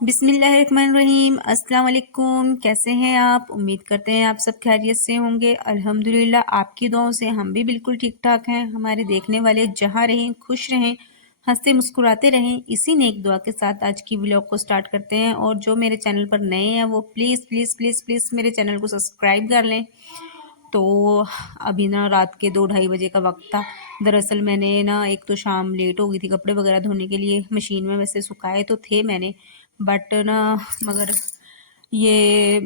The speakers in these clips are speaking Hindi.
बिस्मिल्लाहिर्रहमानिर्रहीम। अस्सलाम वालेकुम। कैसे हैं आप? उम्मीद करते हैं आप सब खैरियत से होंगे। अल्हम्दुलिल्लाह आपकी दुआओं से हम भी बिल्कुल ठीक ठाक हैं। हमारे देखने वाले जहाँ रहें खुश रहें, हंसते मुस्कुराते रहें, इसी नेक दुआ के साथ आज की व्लॉग को स्टार्ट करते हैं। और जो मेरे चैनल पर नए हैं वो प्लीज़ प्लीज़ प्लीज़ प्लीज़ मेरे चैनल को सब्सक्राइब कर लें। तो अभी ना रात के 2-2:30 बजे का वक्त था। दरअसल मैंने ना एक तो शाम लेट हो गई थी कपड़े वगैरह धोने के लिए। मशीन में वैसे सुखाए तो थे मैंने, बट ना मगर ये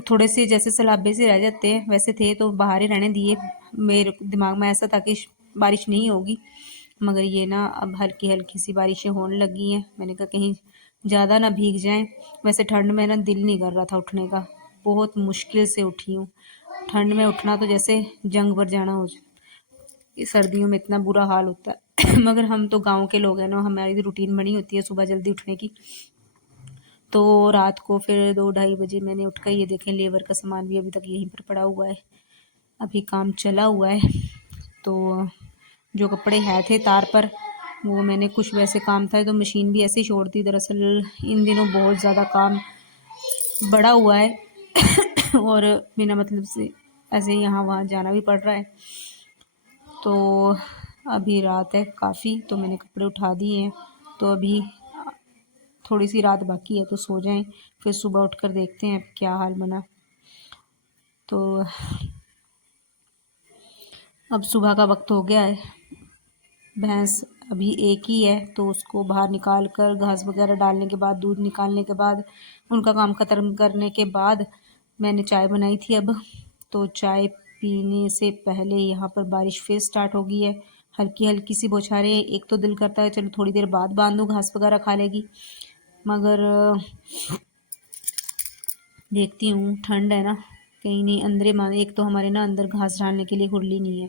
थोड़े से जैसे सलाबे से रह जाते हैं वैसे थे, तो बाहर ही रहने दिए। मेरे दिमाग में ऐसा था कि बारिश नहीं होगी, मगर ये ना अब हल्की हल्की सी बारिशें होने लगी हैं। मैंने कहा कहीं ज़्यादा ना भीग जाएं। वैसे ठंड में ना दिल नहीं कर रहा था उठने का, बहुत मुश्किल से उठी हूँ। ठंड में उठना तो जैसे जंग पर जाना हो। सर्दियों में इतना बुरा हाल होता है मगर हम तो गांव के लोग हैं ना, हमारी रूटीन बनी होती है सुबह जल्दी उठने की। तो रात को फिर 2-2:30 बजे मैंने उठकर ये देखें लेबर का सामान भी अभी तक यहीं पर पड़ा हुआ है, अभी काम चला हुआ है। तो जो कपड़े हैं थे तार पर, वो मैंने कुछ वैसे काम था तो मशीन भी ऐसे ही छोड़ दी। दरअसल इन दिनों बहुत ज़्यादा काम बढ़ा हुआ है और बिना मतलब से ऐसे यहाँ वहाँ जाना भी पड़ रहा है। तो अभी रात है काफ़ी, तो मैंने कपड़े उठा दिए हैं। तो अभी थोड़ी सी रात बाकी है तो सो जाएं, फिर सुबह उठकर देखते हैं क्या हाल बना। तो अब सुबह का वक्त हो गया है। भैंस अभी एक ही है तो उसको बाहर निकाल कर घास वगैरह डालने के बाद, दूध निकालने के बाद, उनका काम ख़त्म करने के बाद मैंने चाय बनाई थी। अब तो चाय पीने से पहले यहाँ पर बारिश फिर स्टार्ट हो गई है। हल्की हल्की सी बौछारें। एक तो दिल करता है चलो थोड़ी देर बाद बांध दूँ, घास वगैरह खा लेगी, मगर देखती हूँ ठंड है ना, कहीं नहीं अंदर मान। एक तो हमारे ना अंदर घास डालने के लिए खुरली नहीं है,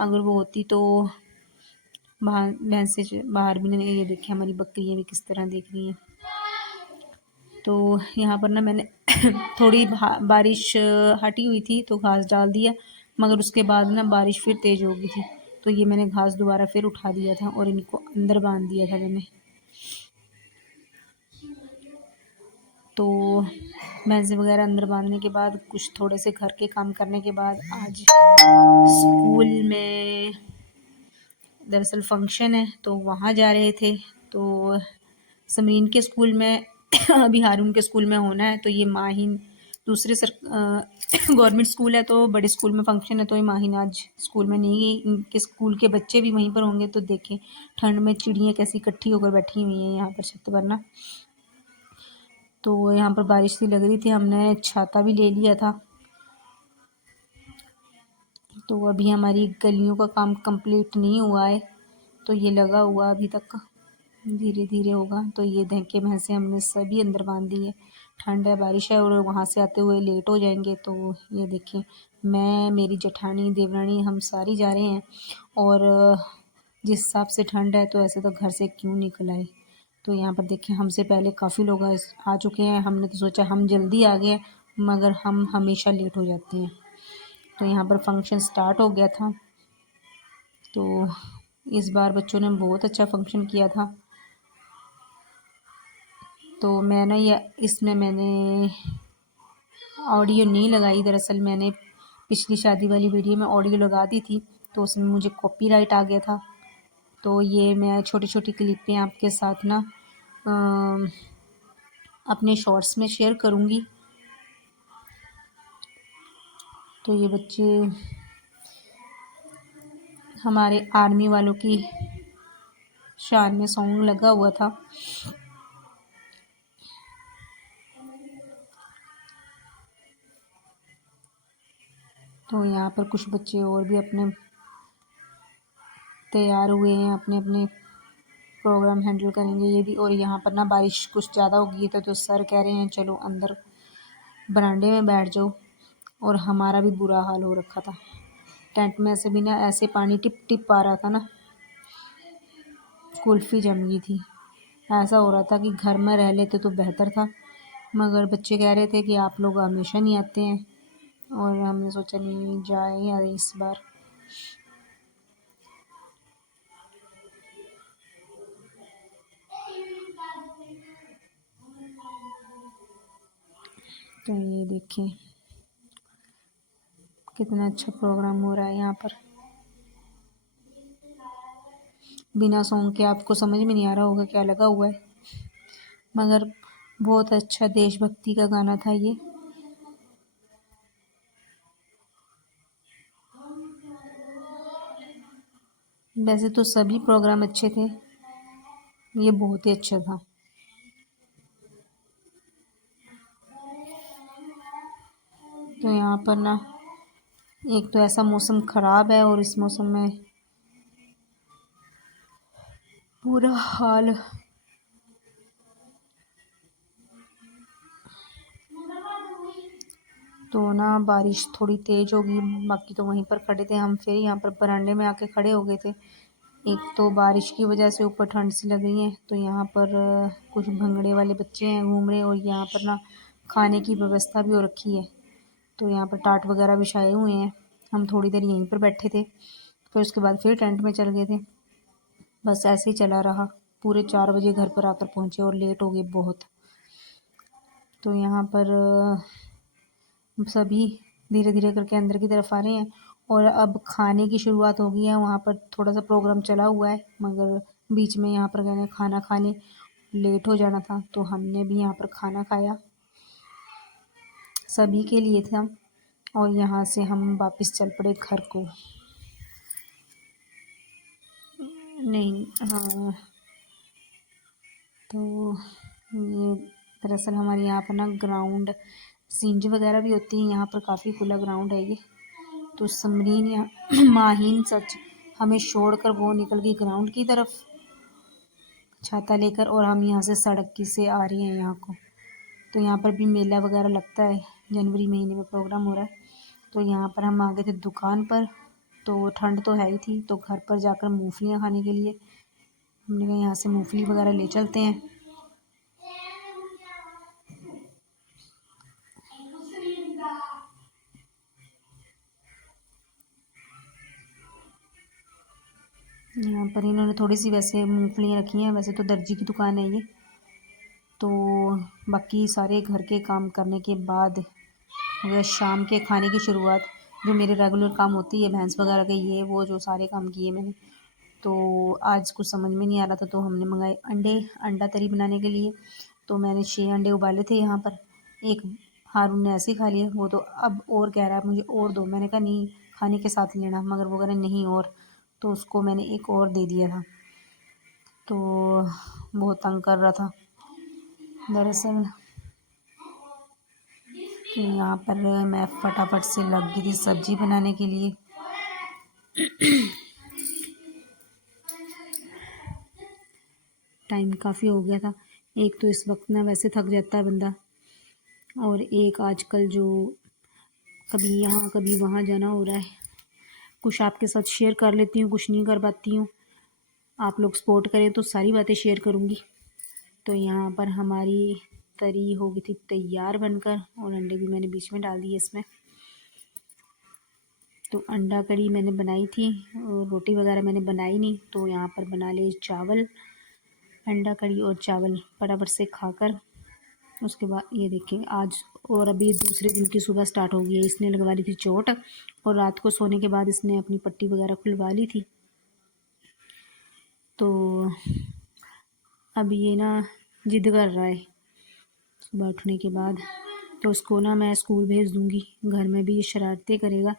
अगर वो होती तो बाहर भैंसे बाहर भी नहीं। ये देखिए हमारी बकरियाँ भी किस तरह देख रही हैं। तो यहाँ पर ना मैंने थोड़ी बारिश हटी हुई थी तो घास डाल दिया, मगर उसके बाद ना बारिश फिर तेज़ हो गई थी, तो ये मैंने घास दोबारा फिर उठा दिया था और इनको अंदर बांध दिया था मैंने। तो भैंसे वगैरह अंदर बांधने के बाद कुछ थोड़े से घर के काम करने के बाद आज स्कूल में दरअसल फंक्शन है तो वहाँ जा रहे थे। तो समरीन के स्कूल में अभी हारून के स्कूल में होना है, तो ये माहिन दूसरे गवर्नमेंट स्कूल है तो बड़े स्कूल में फंक्शन है, तो ये माहिन आज स्कूल में नहीं गई। इनके स्कूल के बच्चे भी वहीं पर होंगे। तो देखें ठंड में चिड़ियाँ कैसी इकट्ठी होकर बैठी हुई हैं यहाँ पर छत पर ना। तो यहाँ पर बारिश सी लग रही थी, हमने छाता भी ले लिया था। तो अभी हमारी गलियों का काम कंप्लीट नहीं हुआ है, तो ये लगा हुआ अभी तक, धीरे धीरे होगा। तो ये देखें भैंसें हमने सभी अंदर बांध दी है। ठंड है, बारिश है और वहाँ से आते हुए लेट हो जाएंगे। तो ये देखें मैं, मेरी जेठानी, देवरानी, हम सारी जा रहे हैं। और जिस हिसाब से ठंड है तो ऐसे तो घर से क्यों निकल आए। तो यहाँ पर देखें हमसे पहले काफ़ी लोग आ चुके हैं। हमने तो सोचा हम जल्दी आ गए, मगर हम हमेशा लेट हो जाते हैं। तो यहाँ पर फंक्शन स्टार्ट हो गया था। तो इस बार बच्चों ने बहुत अच्छा फंक्शन किया था। तो मैं ना ये इसमें मैंने ऑडियो नहीं लगाई। दरअसल मैंने पिछली शादी वाली वीडियो में ऑडियो लगा दी थी, तो उसमें मुझे कॉपीराइट आ गया था। तो ये मैं छोटी छोटी क्लिपें आपके साथ ना अपने शॉर्ट्स में शेयर करूँगी। तो ये बच्चे हमारे आर्मी वालों की शान में सॉन्ग लगा हुआ था। तो यहाँ पर कुछ बच्चे और भी अपने तैयार हुए हैं, अपने अपने प्रोग्राम हैंडल करेंगे ये भी। और यहाँ पर ना बारिश कुछ ज़्यादा हो गई तो सर कह रहे हैं चलो अंदर बरामदे में बैठ जाओ। और हमारा भी बुरा हाल हो रखा था टेंट में, ऐसे भी ना ऐसे पानी टिप टिप आ रहा था ना, कुल्फ़ी जम गई थी। ऐसा हो रहा था कि घर में रह लेते तो बेहतर था, मगर बच्चे कह रहे थे कि आप लोग हमेशा नहीं आते हैं, और हमने सोचा नहीं जाए यार इस बार। तो ये देखिए कितना अच्छा प्रोग्राम हो रहा है यहाँ पर। बिना सॉन्ग के आपको समझ में नहीं आ रहा होगा क्या लगा हुआ है, मगर बहुत अच्छा देशभक्ति का गाना था ये। वैसे तो सभी प्रोग्राम अच्छे थे, ये बहुत ही अच्छा था। तो यहाँ पर ना एक तो ऐसा मौसम ख़राब है और इस मौसम में पूरा हाल। तो ना बारिश थोड़ी तेज़ होगी, बाकी तो वहीं पर खड़े थे हम, फिर यहाँ पर बरामदे में आके खड़े हो गए थे। एक तो बारिश की वजह से ऊपर ठंड सी लग रही है, तो यहाँ पर कुछ भंगड़े वाले बच्चे हैं घूम रहे, और यहाँ पर ना खाने की व्यवस्था भी हो रखी है। तो यहाँ पर टाट वगैरह बिछाए हुए हैं। हम थोड़ी देर यहीं पर बैठे थे, फिर उसके बाद फिर टेंट में चल गए थे। बस ऐसे ही चला रहा, पूरे 4 बजे घर पर आकर पहुँचे और लेट हो गए बहुत। तो यहाँ पर सभी धीरे धीरे करके अंदर की तरफ आ रहे हैं, और अब खाने की शुरुआत हो गई है। वहाँ पर थोड़ा सा प्रोग्राम चला हुआ है, मगर बीच में यहाँ पर कहने खाना खाने लेट हो जाना था, तो हमने भी यहाँ पर खाना खाया, सभी के लिए था। और यहाँ से हम वापस चल पड़े घर को। नहीं, हाँ, तो ये दरअसल हमारे यहाँ पर ना ग्राउंड सिंज वगैरह भी होती है, यहाँ पर काफ़ी खुला ग्राउंड है ये। तो समरीन या माहीन सच हमें छोड़कर वो निकल गई ग्राउंड की तरफ छाता लेकर, और हम यहाँ से सड़क की से आ रही हैं यहाँ को। तो यहाँ पर भी मेला वगैरह लगता है, जनवरी महीने में प्रोग्राम हो रहा है। तो यहाँ पर हम आ गए थे दुकान पर, तो ठंड तो है ही थी, तो घर पर जाकर मूंगफलियाँ खाने के लिए हमने कहा यहाँ से मूंगफली वगैरह ले चलते हैं। यहाँ पर इन्होंने थोड़ी सी वैसे मूंगफलियाँ रखी हैं, वैसे तो दर्जी की दुकान है ये। तो बाकी सारे घर के काम करने के बाद वह शाम के खाने की शुरुआत, जो मेरे रेगुलर काम होती है भैंस वगैरह के, ये वो जो सारे काम किए मैंने। तो आज कुछ समझ में नहीं आ रहा था, तो हमने मंगाए अंडा तरी बनाने के लिए। तो मैंने 6 अंडे उबाले थे यहाँ पर, एक हारून ने ऐसे ही खा लिया, वो तो अब और कह रहा है मुझे और दो। मैंने कहा नहीं, खाने के साथ लेना, मगर वो कह रहा नहीं और, तो उसको मैंने एक और दे दिया था। तो बहुत तंग कर रहा था दरअसल। तो यहाँ पर मैं फटाफट से लग गई थी सब्जी बनाने के लिए। टाइम काफ़ी हो गया था। एक तो इस वक्त ना वैसे थक जाता है बंदा, और एक आजकल जो कभी यहाँ कभी वहाँ जाना हो रहा है। कुछ आपके साथ शेयर कर लेती हूँ, कुछ नहीं कर पाती हूँ। आप लोग सपोर्ट करें तो सारी बातें शेयर करूँगी। तो यहाँ पर हमारी तरी हो गई थी तैयार बनकर, और अंडे भी मैंने बीच में डाल दिए इसमें। तो अंडा कड़ी मैंने बनाई थी, और रोटी वगैरह मैंने बनाई नहीं, तो यहाँ पर बना लिए चावल। अंडा कड़ी और चावल फटाफट से खाकर उसके बाद ये देखिए आज, और अभी दूसरे दिन की सुबह स्टार्ट हो गई है। इसने लगवा ली थी चोट, और रात को सोने के बाद इसने अपनी पट्टी वगैरह खुलवा ली थी। तो अब ये ना जिद कर रहा है सुबह उठने के बाद, तो उसको ना मैं स्कूल भेज दूँगी, घर में भी ये शरारतें करेगा।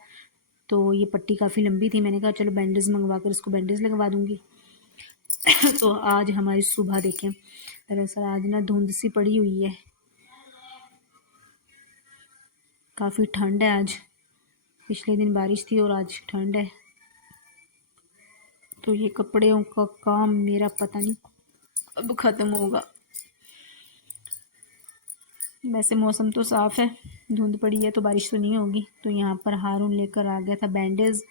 तो ये पट्टी काफ़ी लंबी थी, मैंने कहा चलो बैंडेज मंगवा कर इसको बैंडेज लगवा दूँगी। तो आज हमारी सुबह देखें, दरअसल आज ना धुंध सी पड़ी हुई है, काफ़ी ठंड है आज। पिछले दिन बारिश थी और आज ठंड है। तो ये कपड़ों का काम मेरा पता नहीं अब ख़त्म होगा। वैसे मौसम तो साफ़ है, धुंध पड़ी है तो बारिश तो नहीं होगी। तो यहाँ पर हारून लेकर आ गया था बैंडेज,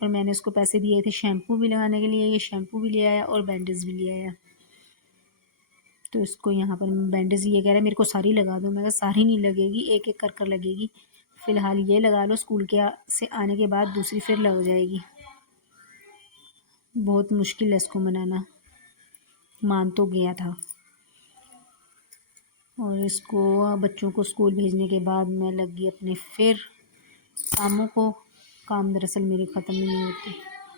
और मैंने उसको पैसे दिए थे शैम्पू भी लगाने के लिए। ये शैम्पू भी ले आया और बैंडेज भी ले आया। तो इसको यहाँ पर बैंडेज ये कह रहा है मेरे को सारी लगा दो। मैं कहा सारी नहीं लगेगी, एक एक कर कर लगेगी। फ़िलहाल ये लगा लो, स्कूल के से आने के बाद दूसरी फिर लग जाएगी। बहुत मुश्किल है इसको मनाना, मान तो गया था। और इसको बच्चों को स्कूल भेजने के बाद मैं लगी अपने फिर कामों को। काम दरअसल मेरे ख़त्म ही नहीं होते,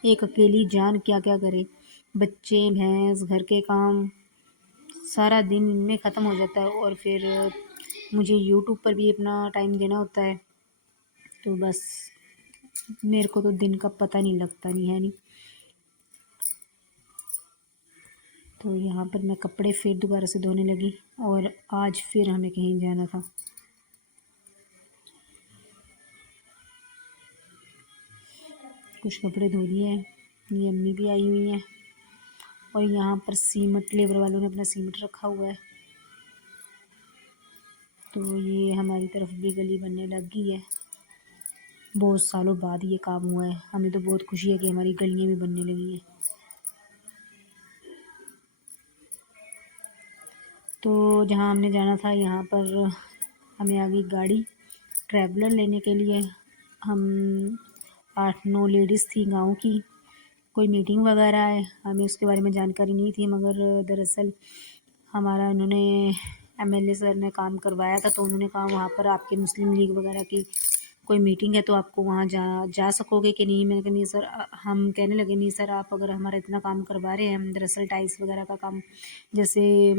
एक अकेली जान क्या क्या करे, बच्चे भैंस घर के काम, सारा दिन इनमें ख़त्म हो जाता है। और फिर मुझे यूट्यूब पर भी अपना टाइम देना होता है, तो बस मेरे को तो दिन का पता नहीं लगता नहीं है नहीं। तो यहाँ पर मैं कपड़े फिर दोबारा से धोने लगी, और आज फिर हमें कहीं जाना था। कुछ कपड़े धो दिए हैं, ये अम्मी भी आई हुई हैं, और यहाँ पर सीमेंट लेबर वालों ने अपना सीमेंट रखा हुआ है। तो ये हमारी तरफ भी गली बनने लग गई है, बहुत सालों बाद ये काम हुआ है। हमें तो बहुत खुशी है कि हमारी गलियाँ भी बनने लगी हैं। तो जहाँ हमने जाना था यहाँ पर हमें आ गई गाड़ी ट्रैवलर लेने के लिए। हम 8-9 लेडीज़ थी गांव की, कोई मीटिंग वगैरह है, हमें उसके बारे में जानकारी नहीं थी, मगर दरअसल हमारा उन्होंने एमएलए सर ने काम करवाया था। तो उन्होंने कहा वहाँ पर आपके मुस्लिम लीग वगैरह की कोई मीटिंग है तो आपको वहाँ जा सकोगे कि नहीं। मैंने कहा नहीं सर, हम कहने लगे नहीं सर, आप अगर हमारा इतना काम करवा रहे हैं, हम दरअसल टाइल्स वगैरह का काम जैसे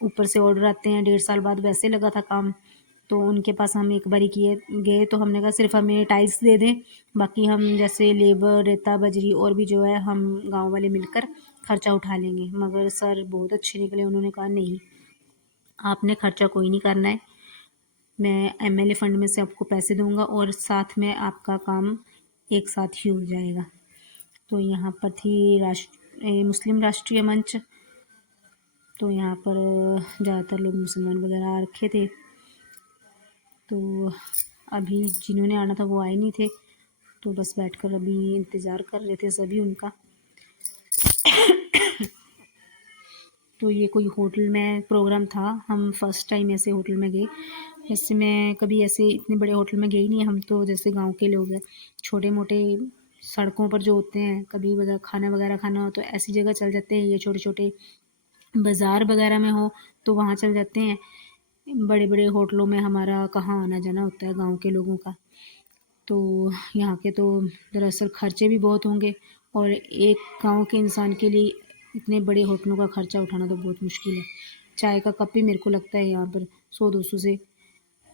ऊपर से ऑर्डर आते हैं 1.5 साल बाद, वैसे लगा था काम। तो उनके पास हम एक बारी किए गए, तो हमने कहा सिर्फ हमें टाइल्स दे दें, बाकी हम जैसे लेबर रेता बजरी और भी जो है हम गांव वाले मिलकर खर्चा उठा लेंगे। मगर सर बहुत अच्छे निकले, उन्होंने कहा नहीं, आपने खर्चा कोई नहीं करना है, मैं एमएलए फंड में से आपको पैसे दूंगा और साथ में आपका काम एक साथ ही हो जाएगा। तो यहाँ पर थी मुस्लिम राष्ट्रीय मंच। तो यहाँ पर ज़्यादातर लोग मुसलमान वगैरह आ रखे थे, तो अभी जिन्होंने आना था वो आए नहीं थे, तो बस बैठकर अभी इंतज़ार कर रहे थे सभी उनका। तो ये कोई होटल में प्रोग्राम था, हम फर्स्ट टाइम ऐसे होटल में गए। वैसे मैं कभी ऐसे इतने बड़े होटल में गई नहीं, हम तो जैसे गांव के लोग हैं, छोटे मोटे सड़कों पर जो होते हैं, कभी खाना वगैरह खाना हो तो ऐसी जगह चल जाते हैं, ये छोटे छोटे बाज़ार वगैरह में हो तो वहाँ चल जाते हैं। बड़े बड़े होटलों में हमारा कहाँ आना जाना होता है गांव के लोगों का। तो यहाँ के तो दरअसल खर्चे भी बहुत होंगे, और एक गांव के इंसान के लिए इतने बड़े होटलों का खर्चा उठाना तो बहुत मुश्किल है। चाय का कप भी मेरे को लगता है यहाँ पर 100-200 से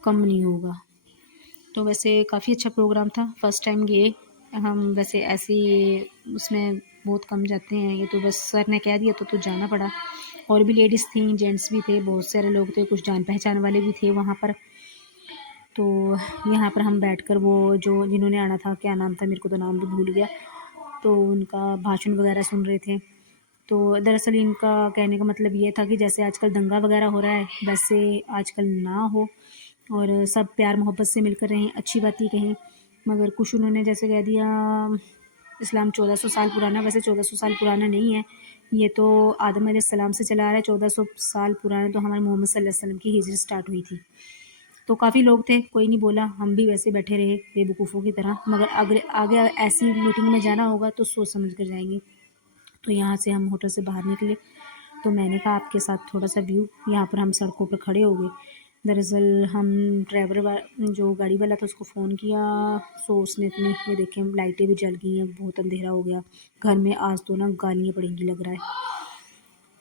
कम नहीं होगा। तो वैसे काफ़ी अच्छा प्रोग्राम था, फर्स्ट टाइम गए हम। वैसे ऐसे ही उसमें बहुत कम जाते हैं, ये तो बस सर ने कह दिया तो जाना पड़ा। और भी लेडीज़ थी, जेंट्स भी थे, बहुत सारे लोग थे, कुछ जान पहचान वाले भी थे वहाँ पर। तो यहाँ पर हम बैठकर वो जो जिन्होंने आना था, क्या नाम था मेरे को तो नाम भी भूल गया, तो उनका भाषण वगैरह सुन रहे थे। तो दरअसल इनका कहने का मतलब ये था कि जैसे आजकल दंगा वगैरह हो रहा है वैसे आजकल ना हो, और सब प्यार मोहब्बत से मिलकर रहें, अच्छी बात ही कहीं। मगर कुछ उन्होंने जैसे कह दिया इस्लाम 1400 साल पुराना, वैसे 1400 साल पुराना नहीं है, ये तो आदम अलैहिस्सलाम से चला आ रहा है। 1400 साल पुराना तो हमारे मोहम्मद सल्लल्लाहु अलैहि वसल्लम की हिजरत स्टार्ट हुई थी। तो काफ़ी लोग थे, कोई नहीं बोला, हम भी वैसे बैठे रहे बेवकूफ़ों की तरह। मगर अगर आगे ऐसी मीटिंग में जाना होगा तो सोच समझ कर जाएंगे। तो यहाँ से हम होटल से बाहर निकले, तो मैंने कहा आपके साथ थोड़ा सा व्यू। यहाँ पर हम सड़कों पर खड़े हो गए। दरअसल हम ड्राइवर जो गाड़ी वाला था उसको फ़ोन किया, सो उसने इतनी, ये देखें लाइटें भी जल गई हैं, बहुत अंधेरा हो गया घर में, आज तो ना गालियाँ पड़ेंगी लग रहा है।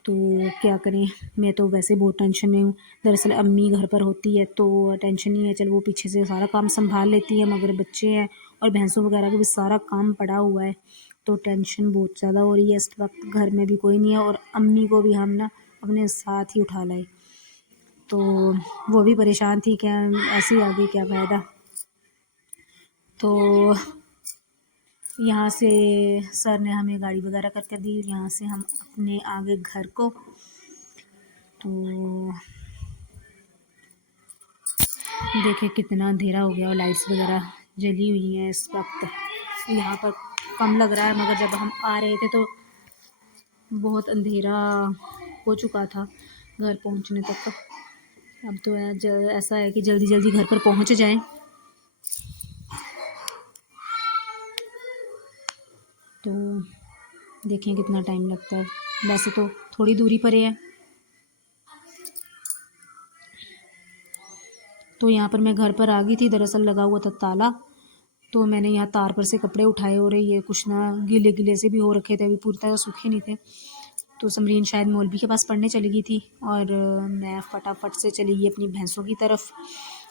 तो क्या करें, मैं तो वैसे बहुत टेंशन में हूँ। दरअसल अम्मी घर पर होती है तो टेंशन नहीं है, चल वो पीछे से सारा काम संभाल लेती है, मगर बच्चे हैं और भैंसों वगैरह का भी सारा काम पड़ा हुआ है, तो टेंशन बहुत ज़्यादा हो रही है इस वक्त। घर में भी कोई नहीं है, और अम्मी को भी हम ना अपने साथ ही उठा लाए, तो वो भी परेशान थी, क्या ऐसे ही आ गई, क्या फ़ायदा। तो यहाँ से सर ने हमें गाड़ी वगैरह करके दी, यहाँ से हम अपने आगे घर को। तो देखिए कितना अंधेरा हो गया, और लाइट्स वगैरह जली हुई हैं इस वक्त। यहाँ पर कम लग रहा है, मगर जब हम आ रहे थे तो बहुत अंधेरा हो चुका था घर पहुँचने तक। अब तो ऐसा है कि जल्दी जल्दी घर पर पहुँच जाएं। तो देखें कितना टाइम लगता है, वैसे तो थोड़ी दूरी पर है। तो यहाँ पर मैं घर पर आ गई थी, दरअसल लगा हुआ था ताला। तो मैंने यहाँ तार पर से कपड़े उठाए और ये कुछ ना गीले गीले से भी हो रखे थे, अभी पूरी तरह सूखे नहीं थे। तो समरीन शायद मौलवी के पास पढ़ने चली गई थी और मैं फटाफट से चली गई अपनी भैंसों की तरफ।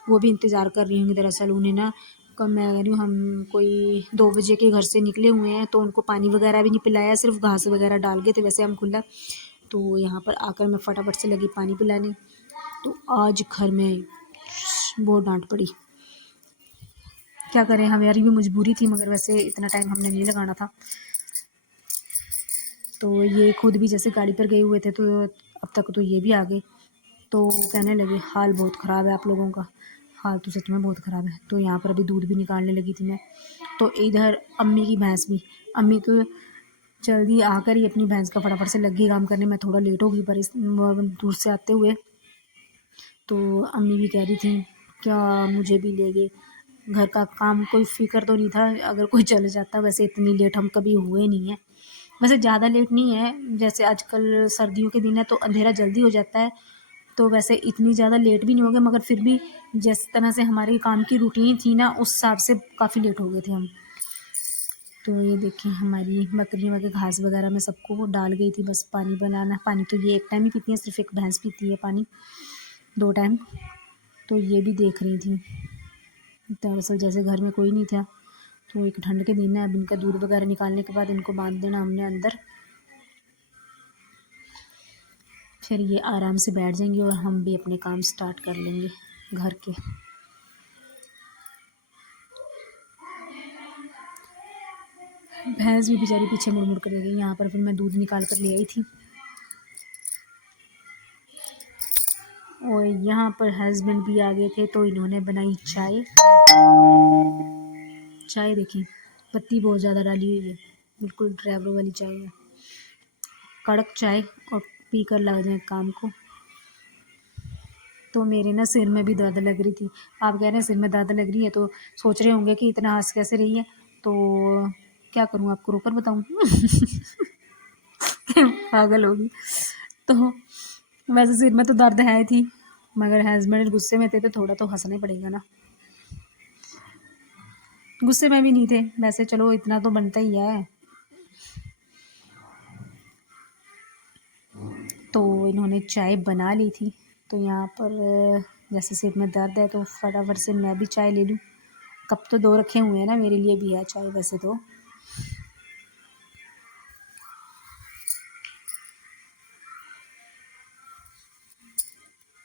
वो भी इंतज़ार कर रही होंगी, दरअसल उन्हें ना कब मैं कह रही हूँ हम कोई 2 बजे के घर से निकले हुए हैं, तो उनको पानी वगैरह भी नहीं पिलाया, सिर्फ घास वगैरह डाल गए थे वैसे हम खुला। तो यहाँ पर आकर मैं फटाफट से लगी पानी पिलाने। तो आज घर में बहुत डांट पड़ी, क्या करें, हमारी भी मजबूरी थी, मगर वैसे इतना टाइम हमने नहीं लगाना था। तो ये खुद भी जैसे गाड़ी पर गए हुए थे, तो अब तक तो ये भी आ गए। तो कहने लगे हाल बहुत ख़राब है आप लोगों का, हाल तो सच में बहुत ख़राब है। तो यहाँ पर अभी दूध भी निकालने लगी थी मैं। तो इधर अम्मी की भैंस भी, अम्मी तो जल्दी आकर ही अपनी भैंस का फटाफट से लग गई काम करने। मैं थोड़ा लेट हो गई पर इस दूर से आते हुए। तो अम्मी भी कह रही थी क्या मुझे भी ले गए, घर का काम कोई फ़िक्र तो नहीं था अगर कोई चले जाता। वैसे इतनी लेट हम कभी हुए नहीं हैं, वैसे ज़्यादा लेट नहीं है, जैसे आजकल सर्दियों के दिन है तो अंधेरा जल्दी हो जाता है, तो वैसे इतनी ज़्यादा लेट भी नहीं हो गए, मगर फिर भी जिस तरह से हमारी काम की रूटीन थी ना उस हिसाब से काफ़ी लेट हो गए थे हम। तो ये देखें हमारी बकरियाँ वगैरह घास वगैरह में सबको डाल गई थी, बस पानी बनाना। पानी तो ये एक टाइम ही पीती हैं, सिर्फ एक भैंस पीती है पानी 2 टाइम। तो ये भी देख रही थी। दरअसल जैसे घर में कोई नहीं था, तो एक ठंड के दिन है, अब इनका दूध वगैरह निकालने के बाद इनको बांध देना हमने अंदर, फिर ये आराम से बैठ जाएंगे और हम भी अपने काम स्टार्ट कर लेंगे घर के। भैंस भी बेचारी पीछे मुड़ मुड़ कर गई। यहाँ पर फिर मैं दूध निकाल कर ले आई थी और यहाँ पर हस्बैंड भी आ गए थे, तो इन्होंने बनाई चाय। चाय देखिए पत्ती बहुत ज़्यादा डाली हुई है, बिल्कुल ड्राइवर वाली चाय है, कड़क चाय, और पी कर लग जाए काम को। तो मेरे ना सिर में भी दर्द लग रही थी। आप कह रहे हैं सिर में दर्द लग रही है तो सोच रहे होंगे कि इतना हंस कैसे रही है, तो क्या करूँ आपको रोकर बताऊँ पागल होगी। तो वैसे सिर में तो दर्द है थी, मगर हस्बैंड गुस्से में थे तो थोड़ा तो हंसना ही पड़ेगा ना। गुस्से में भी नहीं थे वैसे, चलो इतना तो बनता ही है। तो इन्होंने चाय बना ली थी। तो यहाँ पर जैसे सिर में दर्द है तो फटाफट से मैं भी चाय ले लूँ। कप तो 2 रखे हुए हैं ना, मेरे लिए भी है चाय वैसे तो।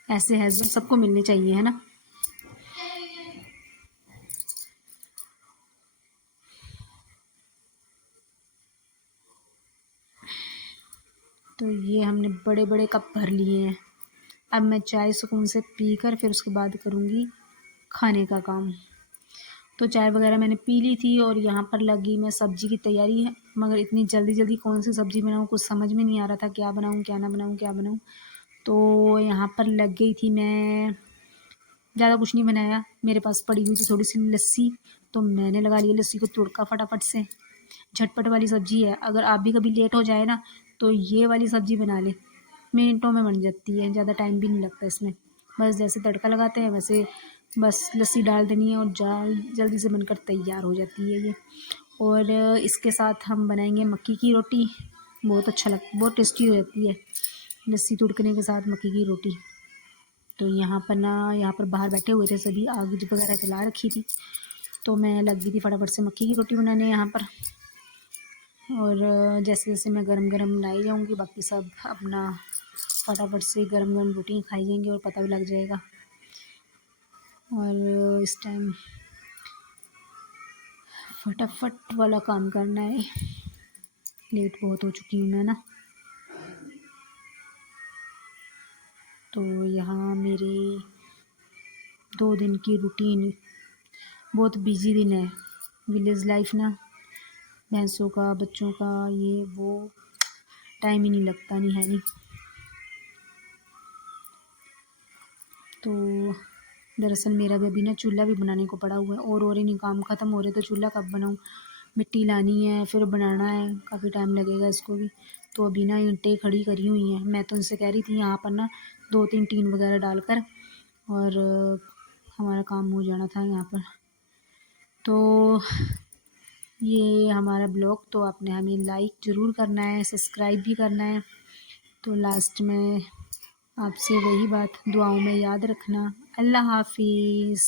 ऐसे हस्बैंड सबको मिलने चाहिए है ना। तो ये हमने बड़े बड़े कप भर लिए हैं। अब मैं चाय सुकून से पी कर फिर उसके बाद करूँगी खाने का काम। तो चाय वगैरह मैंने पी ली थी और यहाँ पर लगी मैं सब्ज़ी की तैयारी है, मगर इतनी जल्दी जल्दी कौन सी सब्ज़ी बनाऊँ कुछ समझ में नहीं आ रहा था, क्या बनाऊँ क्या ना बनाऊँ क्या बनाऊँ। तो यहाँ पर लग गई थी मैं, ज़्यादा कुछ नहीं बनाया, मेरे पास पड़ी हुई थी थोड़ी सी लस्सी, तो मैंने लगा लिया लस्सी को तुड़का फटाफट से। झटपट वाली सब्ज़ी है, अगर आप भी कभी लेट हो जाए ना तो ये वाली सब्ज़ी बना लें, मिनटों में बन जाती है, ज़्यादा टाइम भी नहीं लगता इसमें। बस जैसे तड़का लगाते हैं वैसे बस लस्सी डाल देनी है और जल्दी से बनकर तैयार हो जाती है ये। और इसके साथ हम बनाएंगे मक्की की रोटी, बहुत अच्छा बहुत टेस्टी हो जाती है लस्सी तुड़कने के साथ मक्की की रोटी। तो यहाँ पर ना, यहाँ पर बाहर बैठे हुए थे सभी, आग वगैरह जला रखी थी, तो मैं लग गई थी फटाफट से मक्की की रोटी बनाने यहाँ पर। और जैसे जैसे मैं गरम गरम लाई जाऊँगी बाकी सब अपना फटाफट से गरम गरम रोटी खाई जाएंगे और पता भी लग जाएगा। और इस टाइम फटाफट वाला काम करना है, लेट बहुत हो चुकी हूँ मैं ना। तो यहाँ मेरी 2 दिन की रूटीन, बहुत बिजी दिन है, विलेज लाइफ ना, भैंसों का बच्चों का ये वो, टाइम ही नहीं लगता नहीं है नहीं। तो दरअसल मेरा भी अभी ना चूल्हा भी बनाने को पड़ा हुआ है, और ही नहीं काम ख़त्म हो रहे, तो चूल्हा कब बनाऊँ, मिट्टी लानी है फिर बनाना है, काफ़ी टाइम लगेगा इसको भी। तो अभी ना ईंटें खड़ी करी हुई हैं, मैं तो उनसे कह रही थी यहाँ पर ना 2-3 टीन वगैरह डालकर और हमारा काम हो जाना था यहाँ पर। तो ये हमारा ब्लॉग, तो आपने हमें लाइक ज़रूर करना है, सब्सक्राइब भी करना है। तो लास्ट में आपसे वही बात दुआओं में याद रखना। अल्लाह हाफ़िज़।